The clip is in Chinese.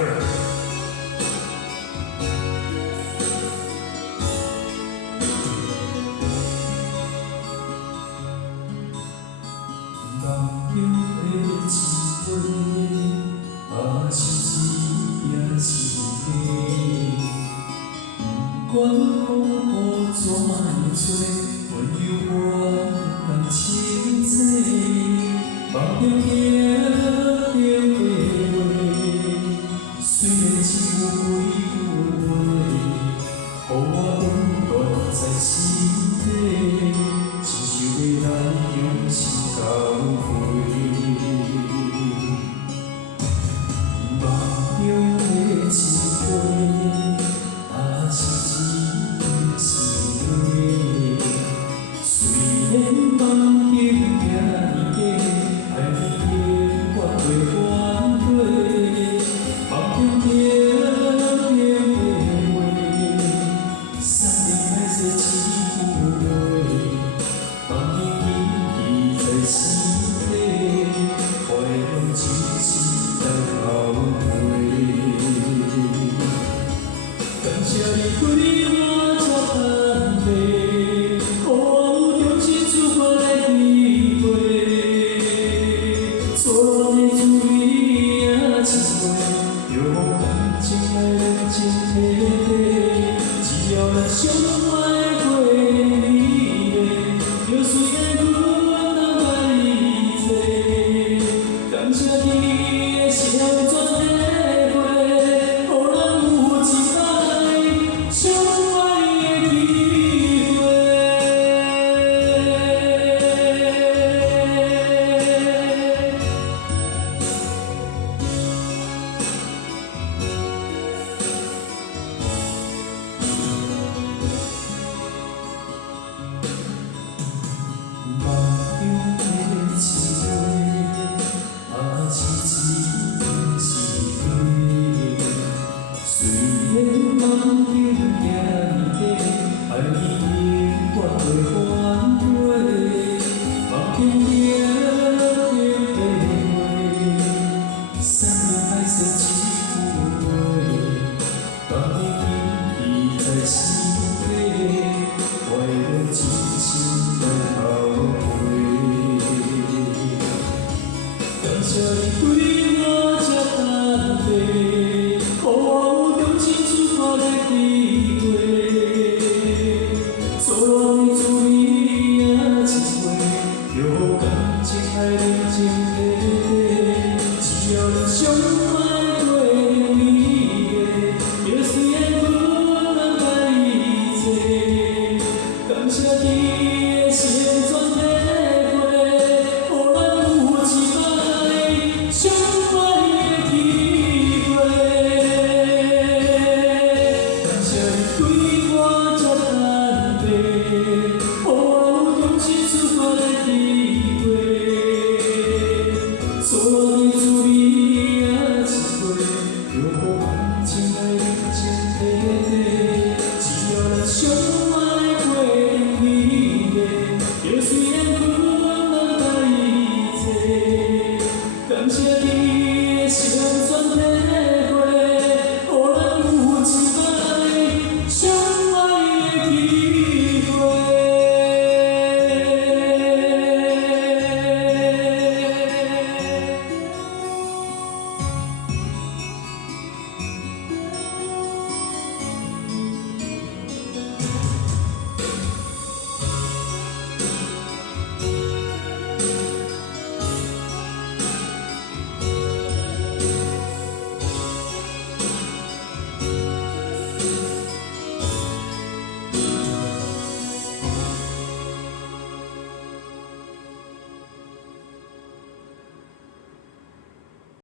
个人。梦中的滋味，也是甜也是甜。不管风雨怎样吹，温柔我甘清醒。梦中行着的话，虽然只有几句话，予我温暖在心底，亲像要来用心交陪。梦中的滋味，也是甜是泪。虽然梦境遐尼假，爱你永远袂反对。梦中甜甜的话，山顶海誓一句话，梦中印在心底，我会用真心来交陪。感谢你对我这般的，予我有重新出发的机会。错乱的滋味也情话，让我感情来认真体贴。只要咱相爱过你的，就虽然阮人爱你多，感谢你的成全体会，予咱有一摆相爱的机会。梦中的滋味，也是甜是泪。虽然梦境遐尼假，爱你永远袂反对。梦中甜甜的话，山盟海誓一句话，梦中印在心底，我会用真心来交陪。感谢你对我这般的，予我有重新出发的机会。错乱的滋味也情话，让感情来认真体贴。只要咱相爱过你的，就虽然阮人爱你多，感谢你的成全体会，予咱有一摆相爱的机会。感谢你对我这般的，予我有重新出发的机会。错乱的滋味也情话，让我感情来认真体贴。只要咱相爱过你的，就算